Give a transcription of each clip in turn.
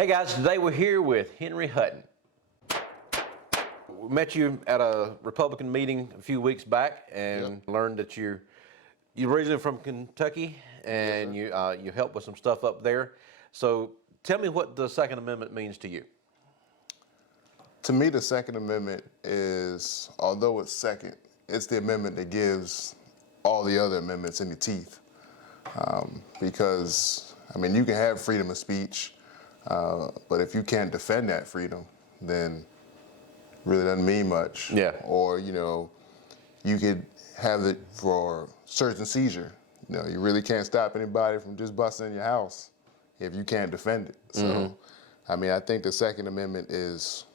Hey guys, today we're here with Henry Hutton. We met you at a Republican meeting a few weeks back and learned that you're originally from Kentucky and you helped with some stuff up there. So tell me what the Second Amendment means to you. To me, the Second Amendment is, although it's second, it's the amendment that gives all the other amendments any teeth. Because, I mean, you can have freedom of speech, but if you can't defend that freedom, then really doesn't mean much. Yeah. Or, you could have it for search and seizure. You really can't stop anybody from just busting in your house if you can't defend it. So, I mean, I think the Second Amendment is,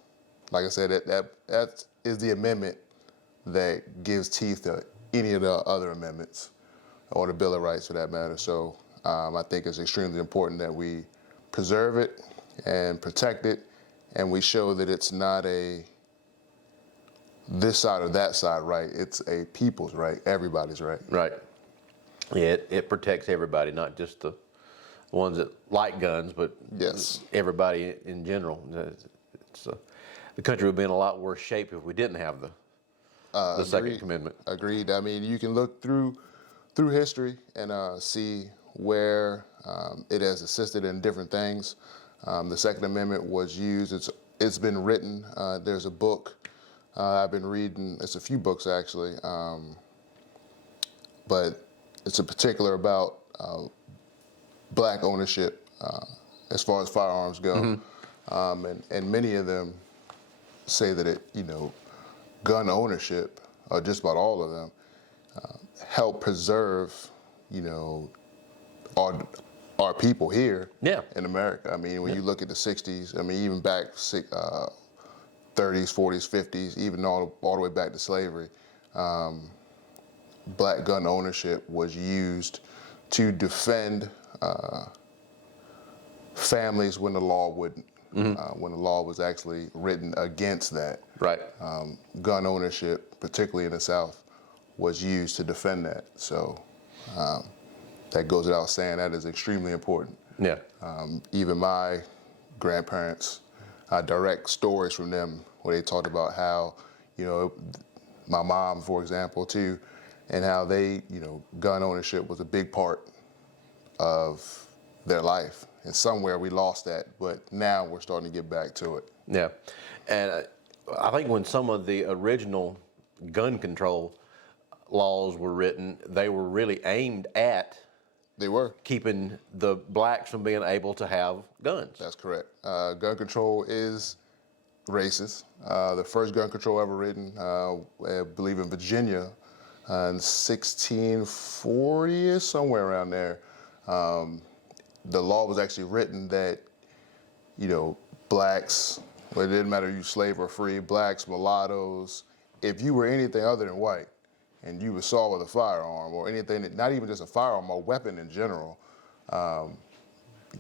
like I said, that is the amendment that gives teeth to any of the other amendments, or the Bill of Rights for that matter. So I think it's extremely important that we preserve it and protect it, and we show that it's not a this side or that side right. It's a people's right, everybody's right. Right. Yeah, it protects everybody, not just the ones that like guns, but everybody in general. The country would be in a lot worse shape if we didn't have the Second Amendment. Agreed. I mean, you can look through history and see where it has assisted in different things. The Second Amendment was used. It's been written. There's a book I've been reading. It's a few books actually, but it's in particular about black ownership as far as firearms go, and many of them say that gun ownership, or just about all of them, help preserve, our people here in America. I mean, when you look at the 60s, I mean, even back 30s, 40s, 50s, even all the way back to slavery, black gun ownership was used to defend families when the law wouldn't. When the law was actually written against that. Right. Gun ownership, particularly in the South, was used to defend that. So that goes without saying. That is extremely important. Yeah. Even my grandparents, I direct stories from them where they talked about how, my mom, for example, too, and how they, gun ownership was a big part of their life. And somewhere we lost that, but now we're starting to get back to it. Yeah. And I think when some of the original gun control laws were written, they were really aimed at keeping the blacks from being able to have guns. That's correct. Gun control is racist. The first gun control ever written, I believe in Virginia, in 1640 or somewhere around there. The law was actually written that, blacks, well, it didn't matter if you slave or free, blacks, mulattoes, if you were anything other than white and you were saw with a firearm or anything, not even just a firearm, a weapon in general,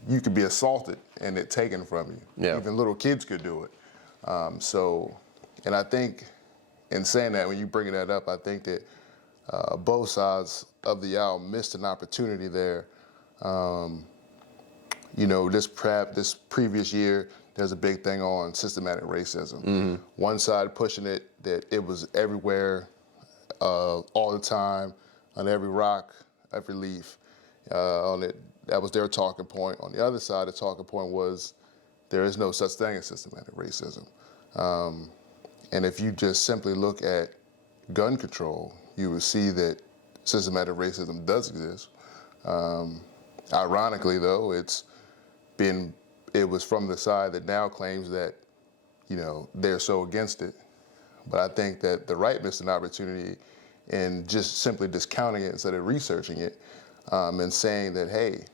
you could be assaulted and it taken from you. Yeah. Even little kids could do it. And I think in saying that, when you bring that up, I think that both sides of the aisle missed an opportunity there. This previous year, there's a big thing on systematic racism. One side pushing it, that it was everywhere, all the time, on every rock, every leaf. That was their talking point. On the other side, the talking point was there is no such thing as systematic racism. And if you just simply look at gun control, you will see that systematic racism does exist. Ironically, though, it was from the side that now claims that, they're so against it. But I think that the right missed an opportunity in just simply discounting it instead of researching it, and saying that, hey,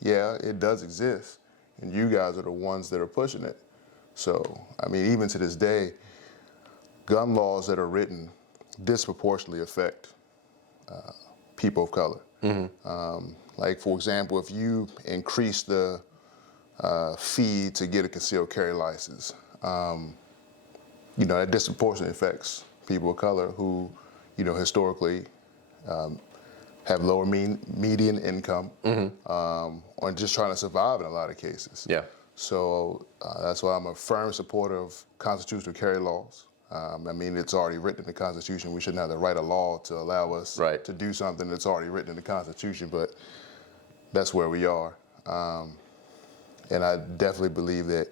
yeah, it does exist, and you guys are the ones that are pushing it. So, I mean, even to this day, gun laws that are written disproportionately affect people of color. Like, for example, if you increase the fee to get a concealed carry license, that disproportionately affects people of color who, historically have lower median income, or just trying to survive in a lot of cases. Yeah. So that's why I'm a firm supporter of constitutional carry laws. I mean, it's already written in the Constitution. We shouldn't have to write a law to allow us Right. to do something that's already written in the Constitution, but that's where we are. And I definitely believe that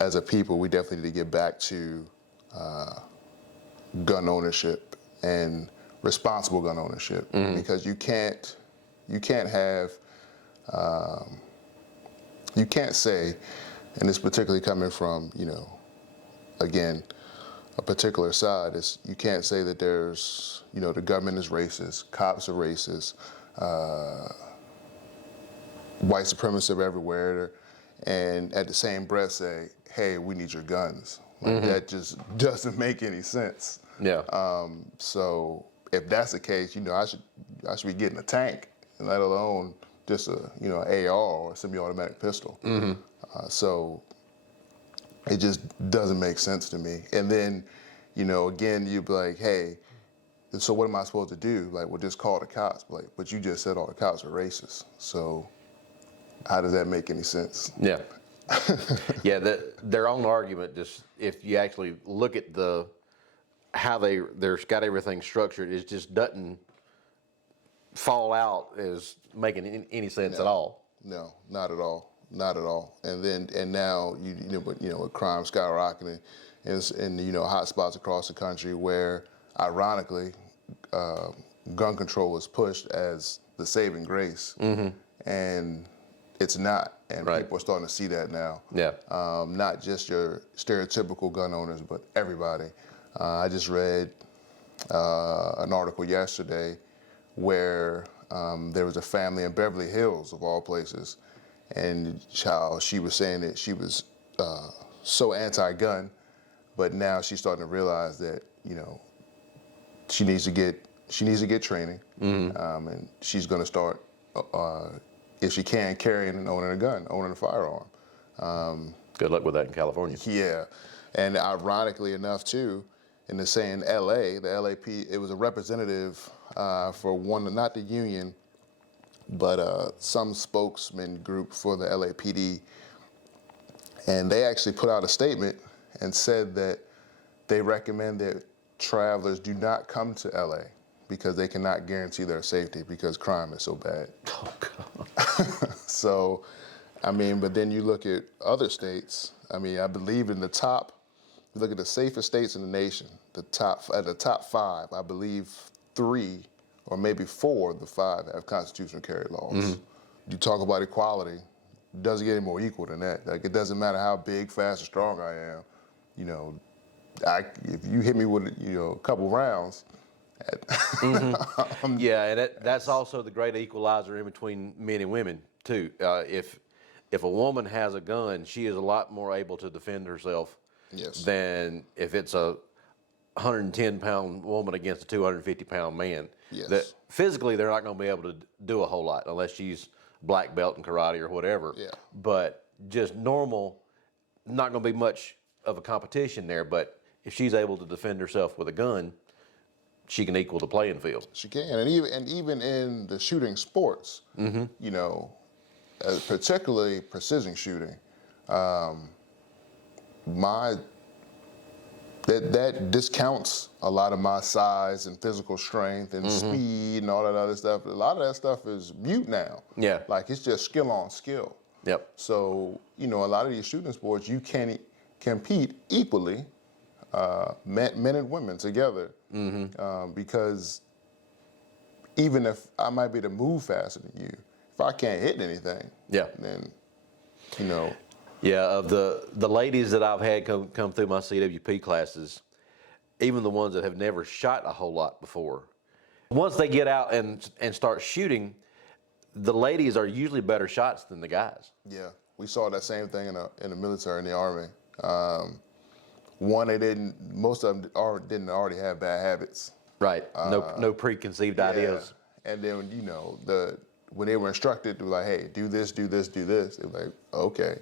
as a people, we definitely need to get back to gun ownership and responsible gun ownership, because you can't have, you can't say, and it's particularly coming from, again, a particular side, is you can't say that there's, the government is racist, cops are racist, white supremacists are everywhere, and at the same breath say, hey, we need your guns. Like, that just doesn't make any sense. Yeah. So if that's the case, I should be getting a tank, let alone just a AR or a semi-automatic pistol. So it just doesn't make sense to me. And then, again, you'd be like, hey, so what am I supposed to do? Like, well, just call the cops. Like, but you just said all the cops are racist. So how does that make any sense? Yeah. Yeah, their own argument, just if you actually look at how they're got everything structured, it just doesn't fall out as making any sense at all. No, not at all. Not at all. And now with crime skyrocketing, and hot spots across the country where, ironically, gun control is pushed as the saving grace, and it's not. And Right. people are starting to see that now. Yeah. Not just your stereotypical gun owners, but everybody. I just read an article yesterday where there was a family in Beverly Hills, of all places, and she was saying that she was so anti-gun, but now she's starting to realize that she needs to get training, and she's going to start, if she can, carrying and owning a firearm. Good luck with that in California. Yeah, and ironically enough, too, in the same LA, the LAP, it was a representative for one, not the union, but some spokesman group for the LAPD, and they actually put out a statement and said that they recommend that travelers do not come to LA because they cannot guarantee their safety because crime is so bad. Oh, God. So, I mean, but then you look at other states. I mean, I believe in the top, you look at the safest states in the nation, the top 5, I believe 3 or maybe 4 of the 5 have constitutional carry laws. You talk about equality, it doesn't get any more equal than that. Like, it doesn't matter how big, fast, or strong I am. If you hit me with a couple rounds, Yeah, and that's also the great equalizer in between men and women too. If a woman has a gun, she is a lot more able to defend herself yes, than if it's a 110-pound woman against a 250-pound man. Yes. That physically they're not going to be able to do a whole lot unless she's black belt in karate or whatever. Yeah. But just normal, not going to be much of a competition there. But if she's able to defend herself with a gun, she can equal the playing field. she can, and even in the shooting sports, particularly precision shooting, that discounts a lot of my size and physical strength and speed and all that other stuff. A lot of that stuff is mute now. Yeah. Like, it's just skill on skill. Yep. So, a lot of these shooting sports, you can compete equally, men and women together, because even if I might be able to move faster than you, if I can't hit anything, Yeah. then, Yeah, of the ladies that I've had come through my CWP classes, even the ones that have never shot a whole lot before, once they get out and start shooting, the ladies are usually better shots than the guys. yeah, we saw that same thing in the military, in the Army. Most of them didn't already have bad habits. Right. No preconceived ideas. And then, when they were instructed, they were like, hey, do this, do this, do this. They were like, okay,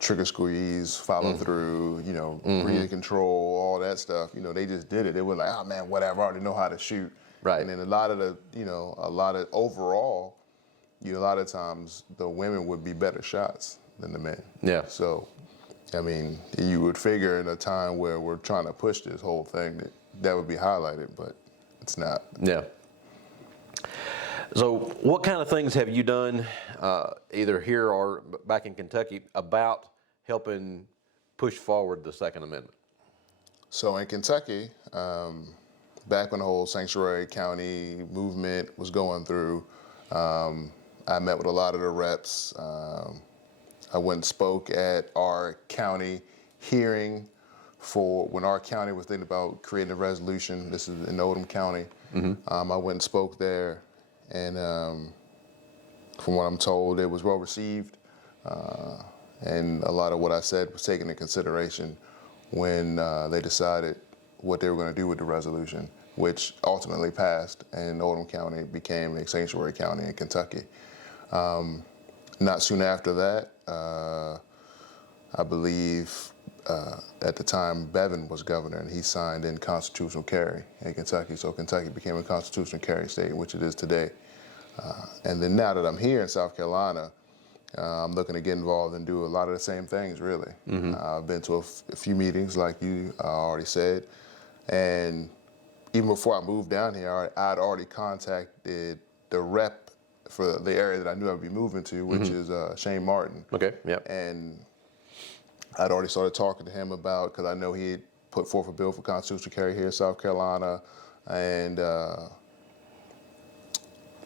trigger squeeze, follow through, breathing control, all that stuff. They just did it. They were like, oh man, whatever, I already know how to shoot. Right. And then overall, a lot of times the women would be better shots than the men. Yeah. So, I mean, you would figure in a time where we're trying to push this whole thing that would be highlighted, but it's not. Yeah. So what kind of things have you done, either here or back in Kentucky, about helping push forward the Second Amendment? So in Kentucky, back when the whole sanctuary county movement was going through, I met with a lot of the reps. I went and spoke at our county hearing for when our county was thinking about creating a resolution. This is in Oldham County. I went and spoke there, and from what I'm told, it was well received. And a lot of what I said was taken into consideration when they decided what they were going to do with the resolution, which ultimately passed, and Oldham County became a sanctuary county in Kentucky. Not soon after that, I believe at the time Bevin was governor, and he signed in constitutional carry in Kentucky. So Kentucky became a constitutional carry state, which it is today. And then now that I'm here in South Carolina, I'm looking to get involved and do a lot of the same things, really. I've been to a few meetings, like you already said. And even before I moved down here, I'd already contacted the rep for the area that I knew I'd be moving to, which is Shane Martin. Okay, yeah. And I'd already started talking to him about, because I know he had put forth a bill for constitutional carry here in South Carolina, and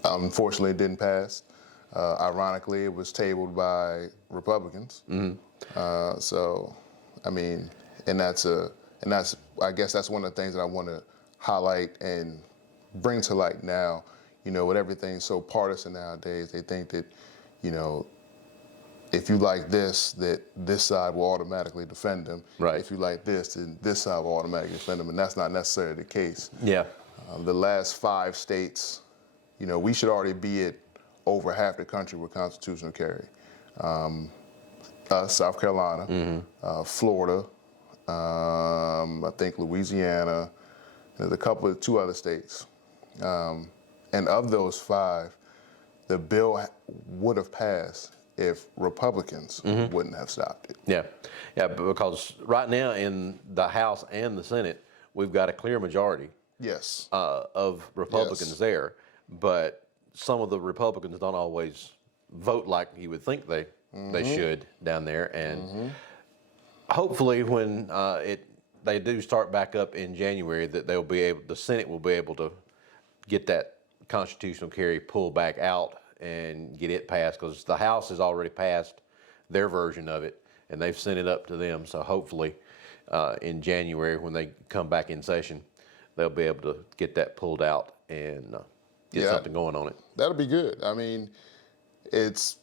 unfortunately it didn't pass. Ironically, it was tabled by Republicans. So, I mean, and that's I guess that's one of the things that I want to highlight and bring to light now. You know, with everything so partisan nowadays, they think that, you know, if you like this, that this side will automatically defend them. Right. If you like this, then this side will automatically defend them, and that's not necessarily the case. Yeah. The last 5 states, you know, we should already be at over half the country with constitutional carry. South Carolina, Florida, I think Louisiana, there's two other states. And of those 5, the bill would have passed if Republicans wouldn't have stopped it. Yeah, yeah, because right now in the House and the Senate, we've got a clear majority Yes. of Republicans there, but some of the Republicans don't always vote like you would think they should down there, and hopefully when they do start back up in January, that the Senate will be able to get that constitutional carry pulled back out and get it passed, because the House has already passed their version of it and they've sent it up to them. So hopefully in January, when they come back in session, they'll be able to get that pulled out and get something going on it. That'll be good. I mean, it's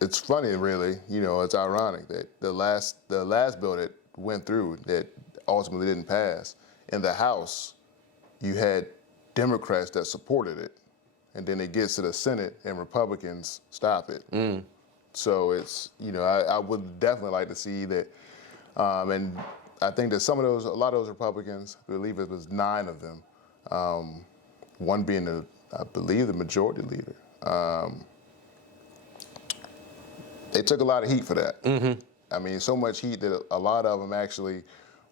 funny, really. You know, it's ironic that the last bill that went through that ultimately didn't pass in the House, you had Democrats that supported it, and then it gets to the Senate and Republicans stop it. So it's, you know, I would definitely like to see that, and I think that a lot of those Republicans, I believe it was 9 of them, one being I believe the majority leader, they took a lot of heat for that. I mean, so much heat that a lot of them actually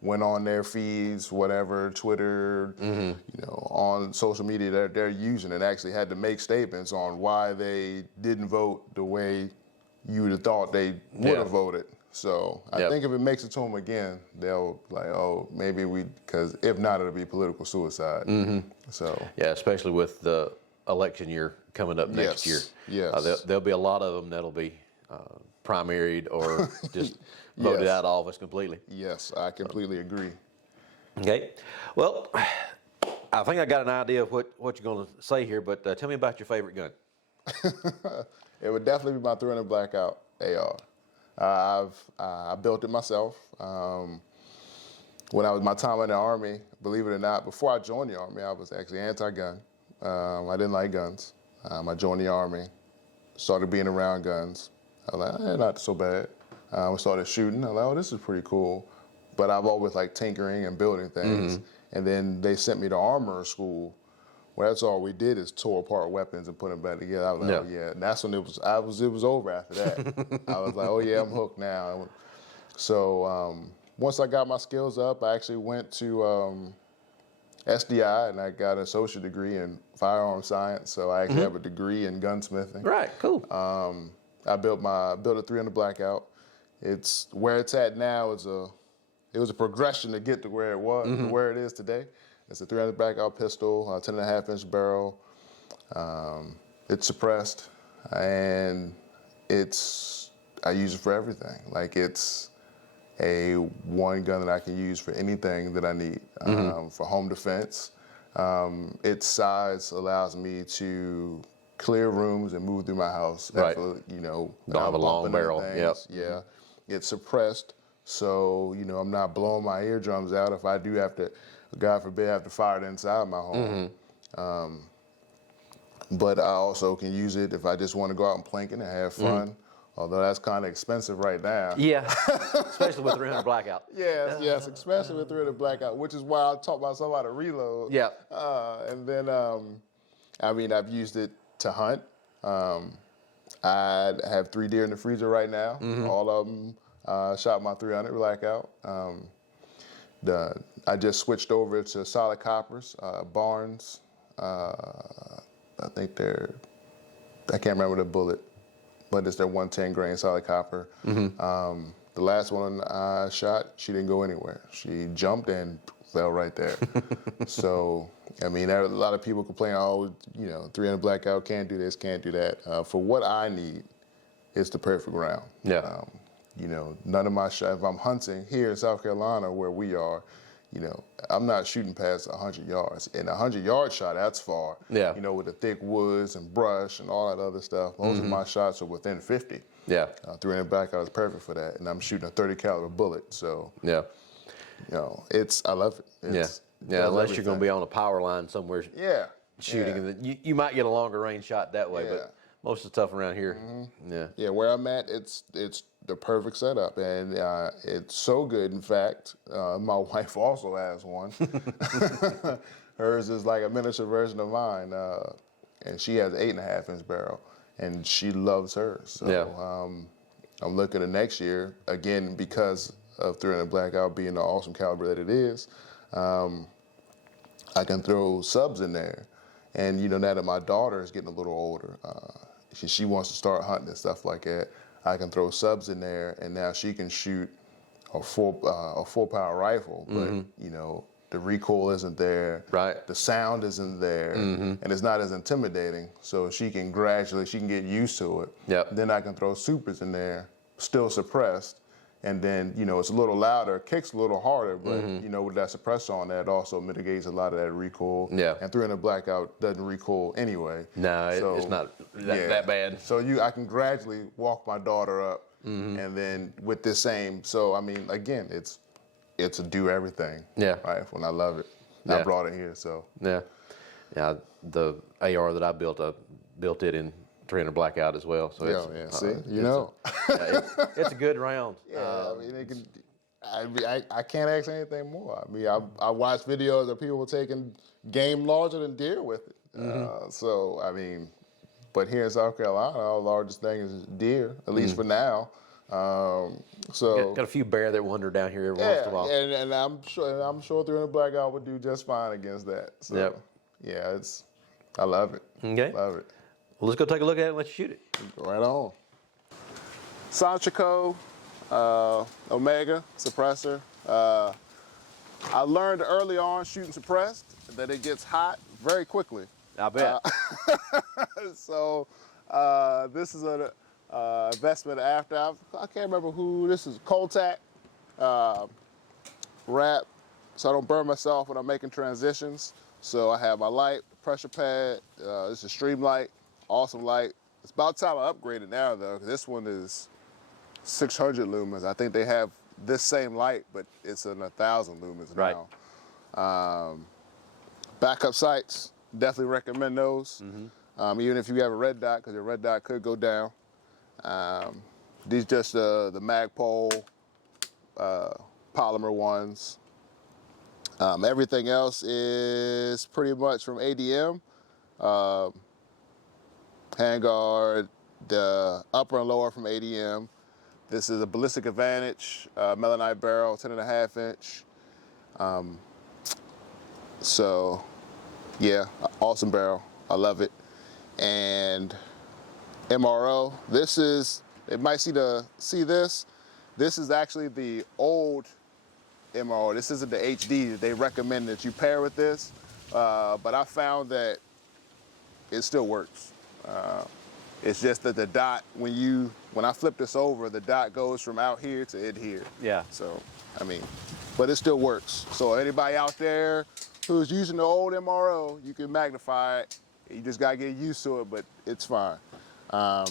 went on their feeds, whatever, Twitter, you know, on social media that they're using, and actually had to make statements on why they didn't vote the way you would have thought they would have voted. So I think if it makes it to them again, they'll like, oh, maybe because if not, it'll be political suicide. So yeah, especially with the election year coming up next year. Yes. There'll be a lot of them that'll be primaried or just voted out of office completely. Yes, I completely agree. Okay. Well, I think I got an idea of what you're going to say here, but tell me about your favorite gun. It would definitely be my .300 Blackout AR. I built it myself. When I was my time in the Army, believe it or not, before I joined the Army, I was actually anti-gun. I didn't like guns. I joined the Army, started being around guns. I was like, not so bad. I started shooting. I was like, oh, this is pretty cool. But I've always liked tinkering and building things. And then they sent me to armor school, Well, that's all we did is tore apart weapons and put them back together. I was like, oh yeah. And that's when it was over after that. I was like, oh yeah, I'm hooked now. So once I got my skills up, I actually went to SDI and I got an associate degree in firearm science. So I actually have a degree in gunsmithing. Right, cool. I built a 300 Blackout. It's where it's at now. It was a progression to get to where it was, to where it is today. It's a 300 Blackout pistol, 10.5-inch barrel. It's suppressed, and I use it for everything. Like, it's a one gun that I can use for anything that I need. For home defense, its size allows me to clear rooms and move through my house. Right. Don't have a long barrel. Yep. Yeah. It's suppressed, so I'm not blowing my eardrums out if I do have to, God forbid, have to fire it inside my home. But I also can use it if I just want to go out and plank and have fun. Although that's kind of expensive right now. Yeah, especially with 300 Blackout. Yes, especially with 300 Blackout, which is why I taught myself how to reload. Yeah. And then, I've used it to hunt. I have 3 deer in the freezer right now. All of them shot my 300 Blackout. I just switched over to solid coppers, Barnes. I can't remember the bullet, but it's their 110 grain solid copper. The last one I shot, she didn't go anywhere. She jumped and fell right there. So, a lot of people complain, 300 Blackout, can't do this, can't do that. For what I need, it's the perfect round. Yeah. None of my shots, if I'm hunting here in South Carolina where we are, I'm not shooting past 100 yards. And a 100-yard shot, that's far. Yeah. With the thick woods and brush and all that other stuff. Most of my shots are within 50. Yeah. 300 Blackout is perfect for that. And I'm shooting a 30 caliber bullet. So, Yeah. I love it. Yeah, unless you're going to be on a power line somewhere shooting. Yeah. And you might get a longer range shot that way, but most of the stuff around here, Yeah, where I'm at, it's the perfect setup, and it's so good. In fact, my wife also has one. Hers is like a miniature version of mine, and she has an 8.5-inch barrel, and she loves hers. So I'm looking at next year again because of 300 Blackout being the awesome caliber that it is. I can throw subs in there, and now that my daughter is getting a little older, she wants to start hunting and stuff like that. I can throw subs in there, and now she can shoot a full power rifle, but the recoil isn't there, Right. The sound isn't there, and it's not as intimidating. So she can get used to it. Yep. Then I can throw supers in there, still suppressed, and then it's a little louder, kicks a little harder, but with that suppressor on there, it also mitigates a lot of that recoil. Yeah. And 300 Blackout doesn't recoil anyway. No, it's not that bad. So I can gradually walk my daughter up, and then with this same. So again, it's a do everything. Yeah. Rifle, and I love it. Yeah. I brought it here, so. Yeah. The AR that I built it in 300 Blackout as well. So See, it's a good round. Yeah, I can't ask anything more. I watch videos of people taking game larger than deer with it. But here in South Carolina, our largest thing is deer, at least for now. Got a few bear that wander down here every once in a while. And I'm sure 300 Blackout would do just fine against that. So, I love it. Okay. Love it. Well, let's go take a look at it and let you shoot it. Right on. Sanchico, Omega suppressor. I learned early on shooting suppressed that it gets hot very quickly. I bet. So this is an investment after. I can't remember who this is. Coltac wrap, so I don't burn myself when I'm making transitions. So I have my light, pressure pad. This is Streamlight, awesome light. It's about time I upgraded now though, because this one is 600 lumens. I think they have this same light, but it's in 1,000 lumens Right. now. Backup sights, definitely recommend those. Even if you have a red dot, because your red dot could go down. These just the Magpul polymer ones. Everything else is pretty much from ADM. Handguard, the upper and lower from ADM. This is a Ballistic Advantage melanite barrel, 10.5 inch. So yeah, awesome barrel. I love it. And MRO, this is, it might see this. This is actually the old MRO. This isn't the HD that they recommend that you pair with this, but I found that it still works. It's just that the dot, when I flip this over, the dot goes from out here to in here. Yeah. So, I mean, but it still works. So anybody out there who's using the old MRO, you can magnify it. You just gotta get used to it, but it's fine. The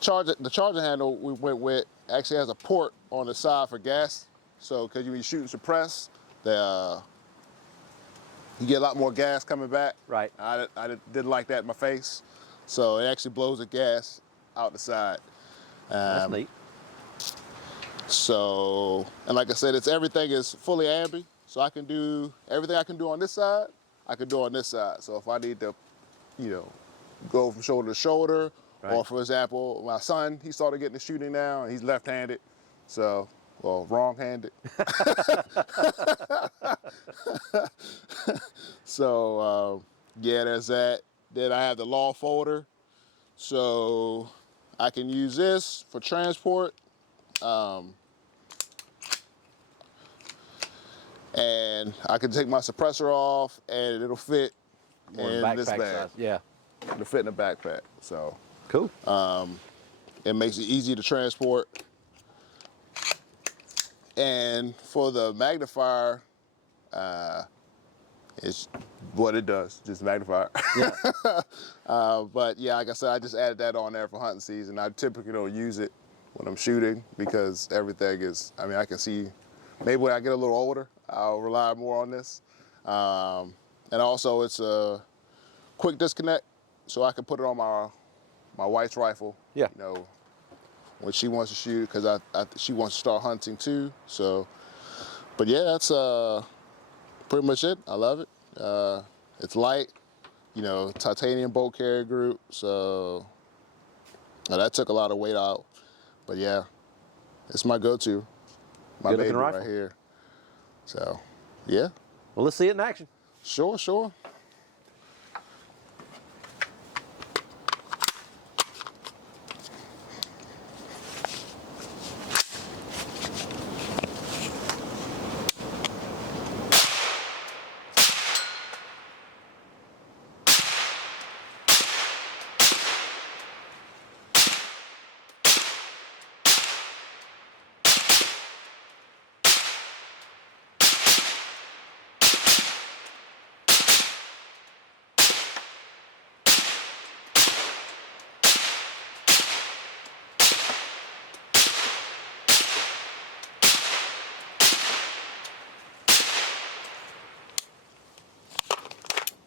charger handle we went with actually has a port on the side for gas. So, because when you shoot and suppress, you get a lot more gas coming back. Right. I didn't like that in my face. So it actually blows the gas out the side. That's neat. So, and like I said, everything is fully ambi. So I can do everything I can do on this side, I can do on this side. So if I need to, go from shoulder to shoulder, right. Or for example, my son, he started getting the shooting now, and he's left-handed. So, well, wrong-handed. So, yeah, there's that. Then I have the law folder. So I can use this for transport. And I can take my suppressor off and it'll fit in this bag. Size. Yeah. It'll fit in the backpack. So cool. It makes it easy to transport. And for the magnifier, it's what it does, just magnifier. Yeah. But yeah, like I said, I just added that on there for hunting season. I typically don't use it when I'm shooting because everything is, I can see, maybe when I get a little older, I'll rely more on this. And also it's a quick disconnect, so I can put it on my wife's rifle. Yeah. When she wants to shoot, because she wants to start hunting too. So, but yeah, that's pretty much it. I love it. It's light, titanium bolt carrier group. So that took a lot of weight out. But yeah, it's my go-to. My Good baby looking rifle. right here. So, yeah. Well, let's see it in action. Sure.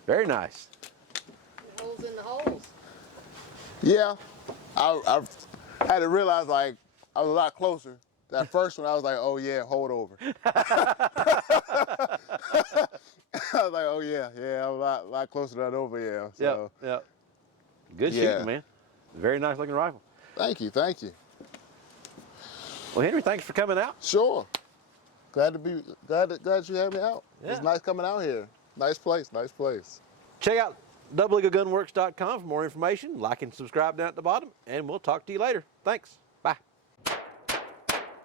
Very nice. Holes in the holes. Yeah, I had to realize I was a lot closer. That first one, I was like, oh yeah, hold over. I was like, oh yeah, I'm a lot closer to that over, yeah. So, Yep. Good Yeah. shooting, man. Very nice looking rifle. Thank you. Well, Henry, thanks for coming out. Sure. Glad you had me out. Yeah. It's nice coming out here. Nice place. Check out doubleeaglegunworks.com for more information. Like and subscribe down at the bottom, and we'll talk to you later. Thanks.